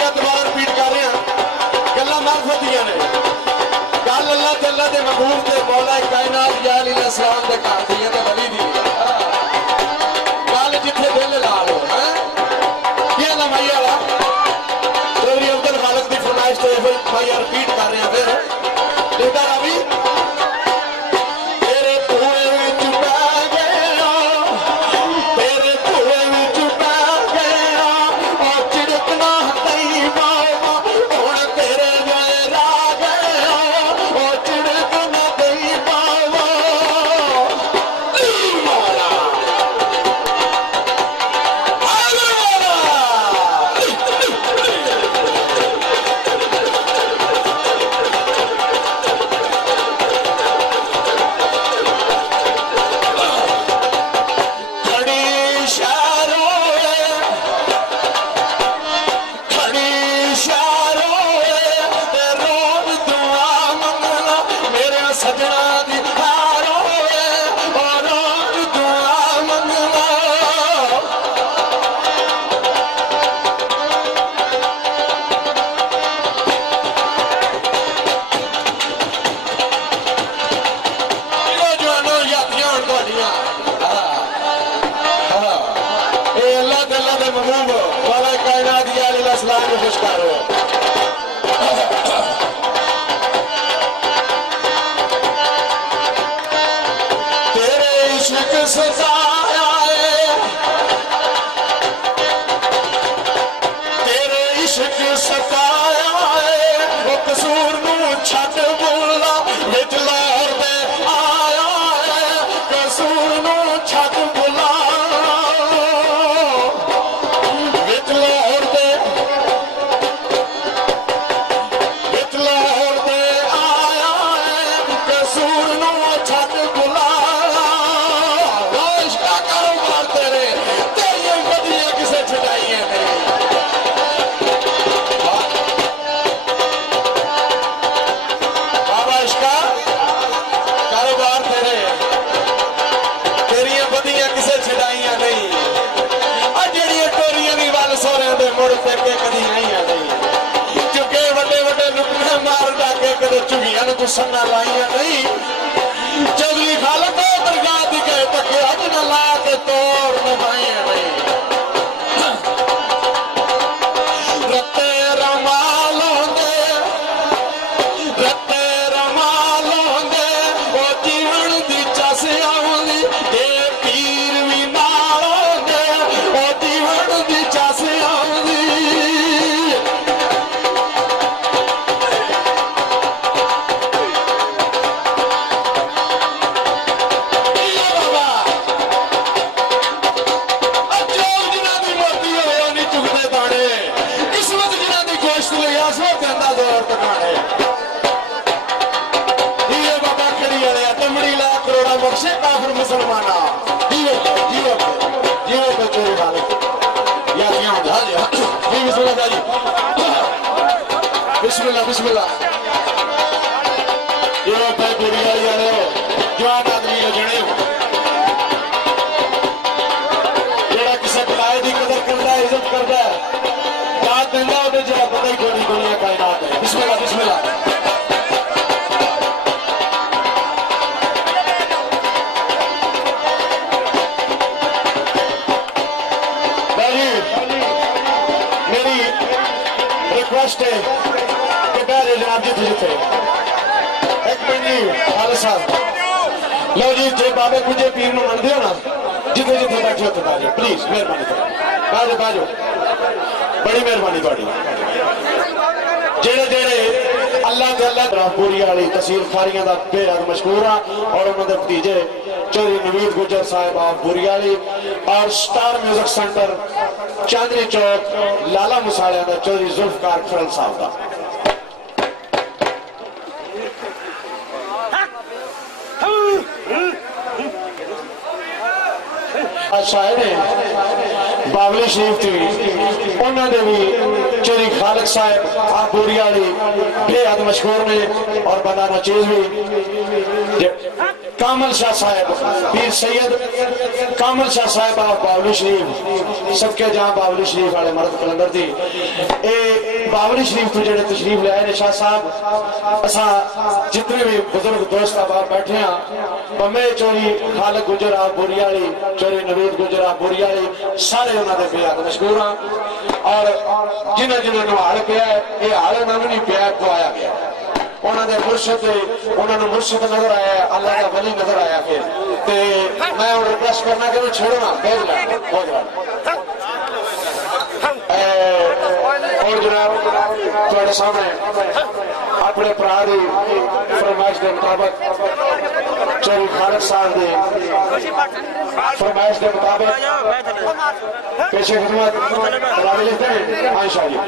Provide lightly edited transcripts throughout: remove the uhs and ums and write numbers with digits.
या दोबारा रिपीट कर रहे हैं गल्लां मार्फत दियां ने गल अल्लाह ते अल्लाह दे महबूब ते मौला कायनात या अलैहिस्सलाम दे घर दी ते वली दी गल जिथे दिल ला लो हैं ये ना भाई वाला चौधरी अब्दुल खालिक दी फरमाइश ते भाई रिपीट कर रहे हैं फिर देखदा रवि सन्ना लाइया नहीं चौधरी खालिक दरगाह दी गए तक अज न ला के तोड़ नभाइया नहीं रत्ते रमाल होंदे वो जीवन दी चस आउंदी ये पीर भी नाल होंदे वो जीवन दी चस आउंदी बिस्मिल्लाह बिस्मिल्लाह ये भाई पूरी वाली आ रहे हो जवान आदमी हो जने हो जेड़ा किसी बुलाए की कदर करता है इज्जत करता है बात देंदा ओदे जरा पता ही कोई दुनिया कायनात है बिस्मिल्लाह बिस्मिल्लाह मेरी रिक्वेस्ट है एक मिनट खालिद साहब लो जी जे बाबे कुछ पीर में मनते हो ना जिथे जिथे बैठे हो बैठो प्लीज मेहरबानी बाजो बाजो बड़ी मेहरबानी थोड़ी जेड़े जेड़े अल्लाह के अल्लाह रामपुरी वाली तहसील खारियां का बेहद मशहूर है और उन्होंने भतीजे चौधरी नवीद गुजर साहब बुरियाली और star music centre Chandni Chowk लाला मुसालिया का चौधरी जुल्फकार खरल साहब का शायर है बावली शरीफ थी उन्होंने भी चौधरी खालिद साहब बोरियाली बेहद मशहूर ने और बनाना चीज भी कामल शाह साहब पीर सैयद कामल शाह साहब आप बावली शरीफ सबके जहाँ बावली शरीफ वाले मर्द कलंदर थी ए बावली शरीफ तो जेडे तशरीफ लाए ने शाह साहब असा जितने भी बुजुर्ग दोस्त आप बैठे हैं बम्बे चोरी खालक गुजर आप बोरियाली चोरी नवीद गुजर आप बोरियाली सारे उन्होंने बेहद मशहूर हैं और जिन्हें जिन्होंने हाल पिया ये हाल उन्होंने नहीं पिया पवाया गया उन्होंने मुर्शिद उन्होंने मुर्शिद नजर आया अल्लाह का वली नजर आया फिर ते मैं रिक्वेस्ट करना कि छेड़ो ना भेज ला और जनाब थोड़े सामने अपने भरा की फरमाइश के मुताबिक चौधरी खालिद साहब की फरमाइश के मुताबिक पेशे खिदमत कलामी लिखते हैं आयशा जी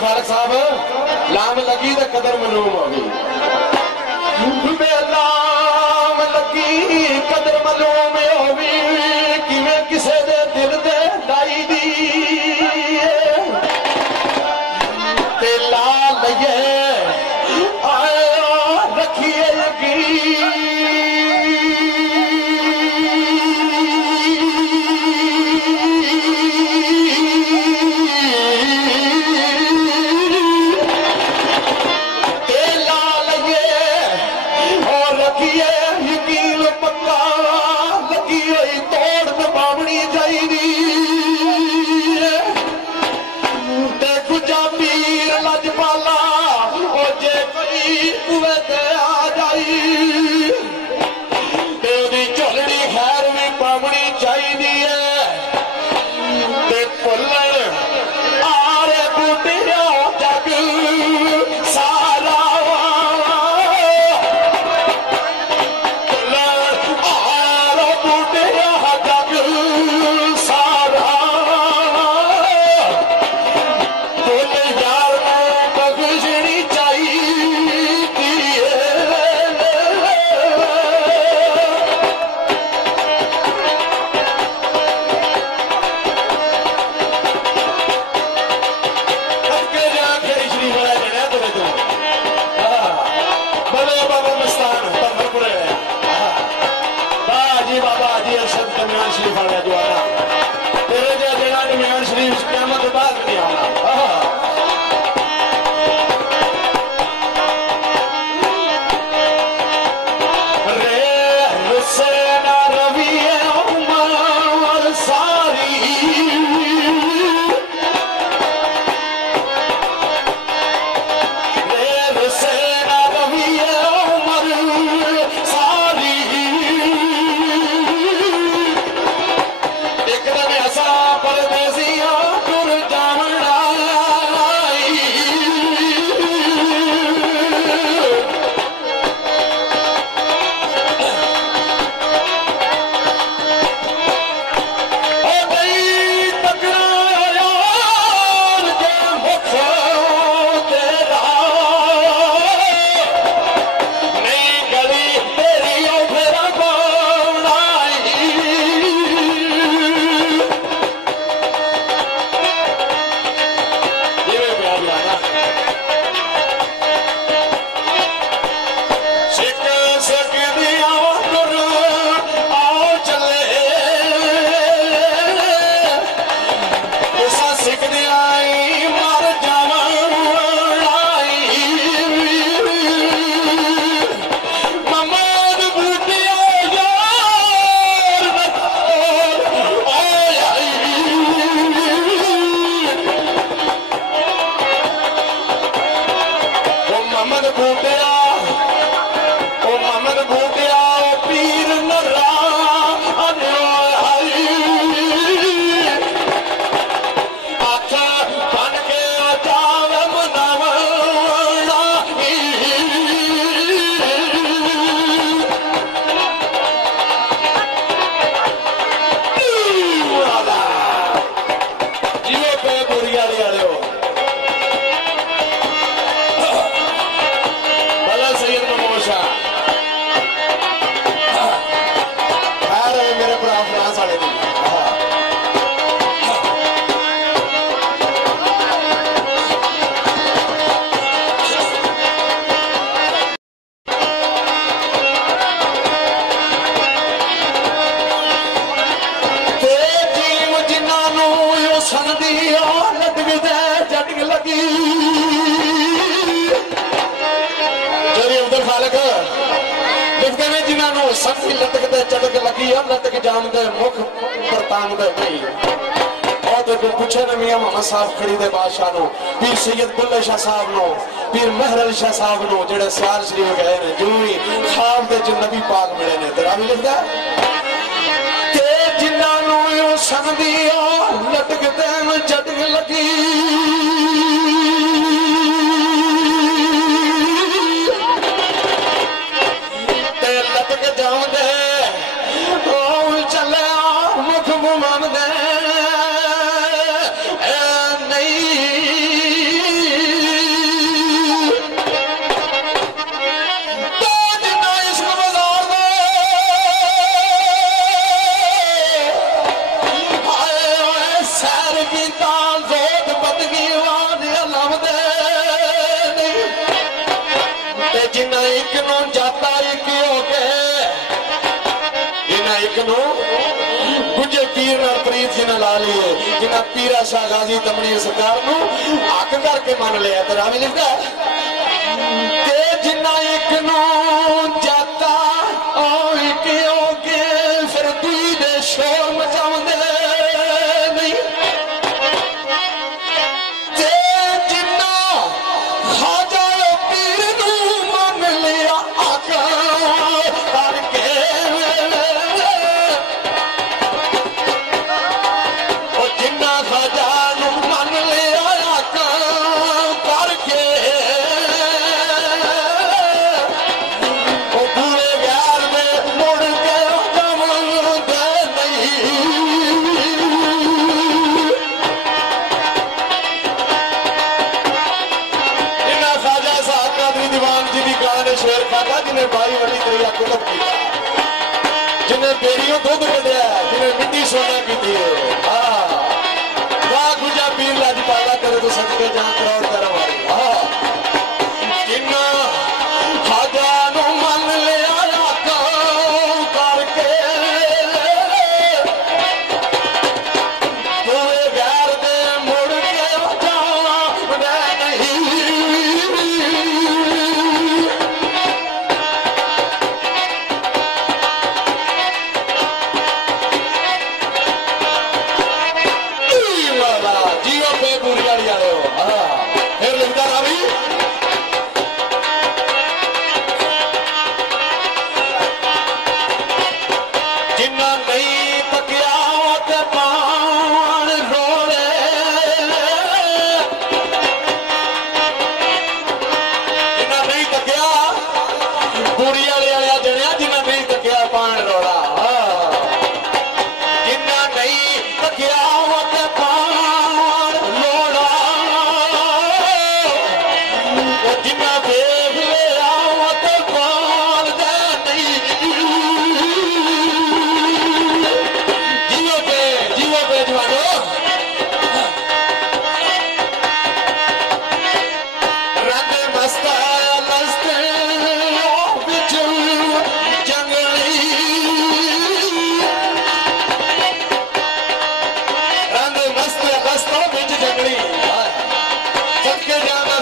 खालिद साहब लाम लगी तो कदर मलूम होगी लाम लगी कदर मलूम होगी कि मैं किसे दे दिल दे लाई दी ते ला लइए आया रखिए यकीन परदेसिया तुर जावड़ा सनदी लटक दे जटक लगी चोरी अब्दुल खालिक लिखते हैं जिन्होंने सनदी लटक दे चटक लगी लटक जामदे मुख परतामदे नहीं पूछे ने मियां मोहम्मद साहब खरीदे बादशाह नो पीर सैयद बुल्ले शाह साहब नो पीर मेहर अली शाह साहब नो जेड़े सियाल शरीफ गए ने जो भी ख्वाब दे च नबी पाक मिले ने तेरा भी लिखदा ते जिन्हां नु सनदी लटक ते झटक लगी ते लटक जाउंदे ओ चले मुख मुमांदे गुजे पीर प्रीत जी ला लिए जिन्हें पीरा शाह गाजी तमनी सरकार हक करके मन लिया तेरा भी लिखता ते जिन्ना एक नू जाता एक होके फिर दुई दे शोर मचाउंदे नहीं ते जिन्ना खाजा पीर नू मन लिया आका करके जिन्हें बेड़ियों दूध कढ़िया जिन्हें मिट्टी सोना की वाह गुजा पीर लाजपाला करे तो सच के जहां करोड़ तरह वाली जिन्ना खाजा नु मन लिया करके तोरे गैर दे मुड़ के जावा नहीं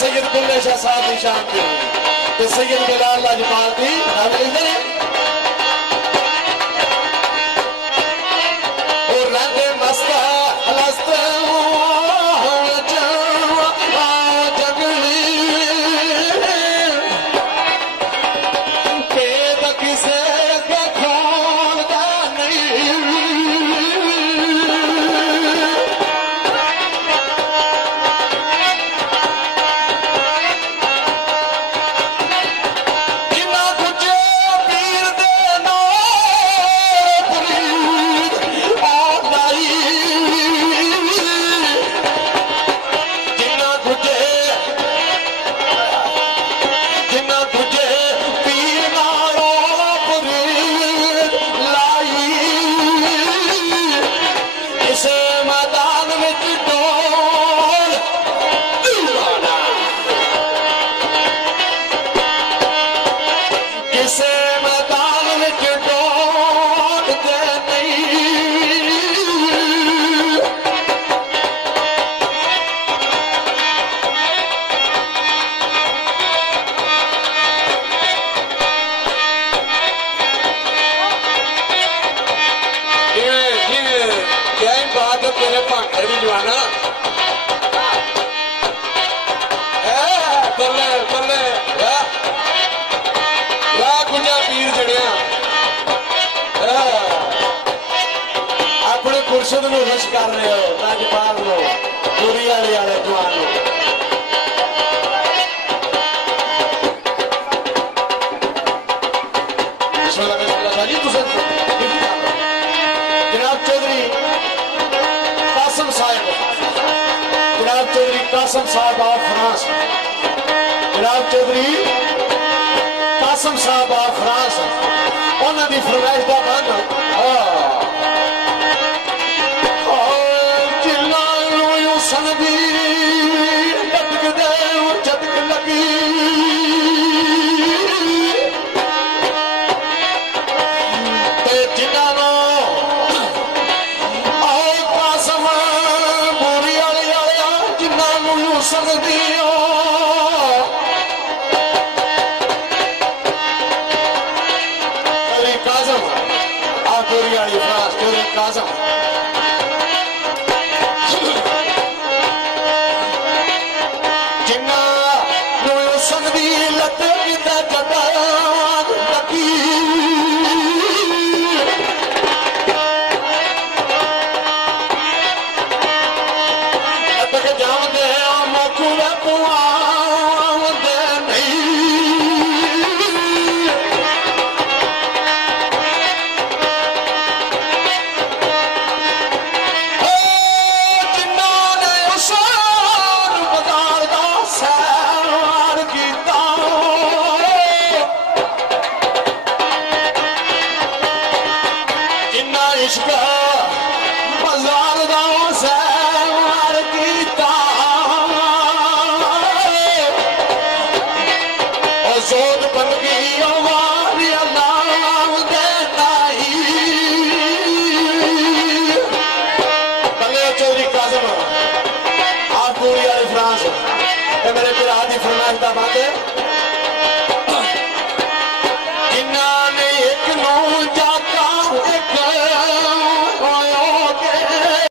सैयद बुल्ले शाह साहब की शान थी सैयद बिलाल लाजपाल थी और रंग मस्ता लस्ता पीर साहब जनाब चौधरी कासम साहब ऑफ फ्रांस, जनाब चौधरी कासम साहब ऑफ फ्रांस उन्होंने फरमाइश का गाना जिन्होंने सनदी टटक दे चटक लगी Wow.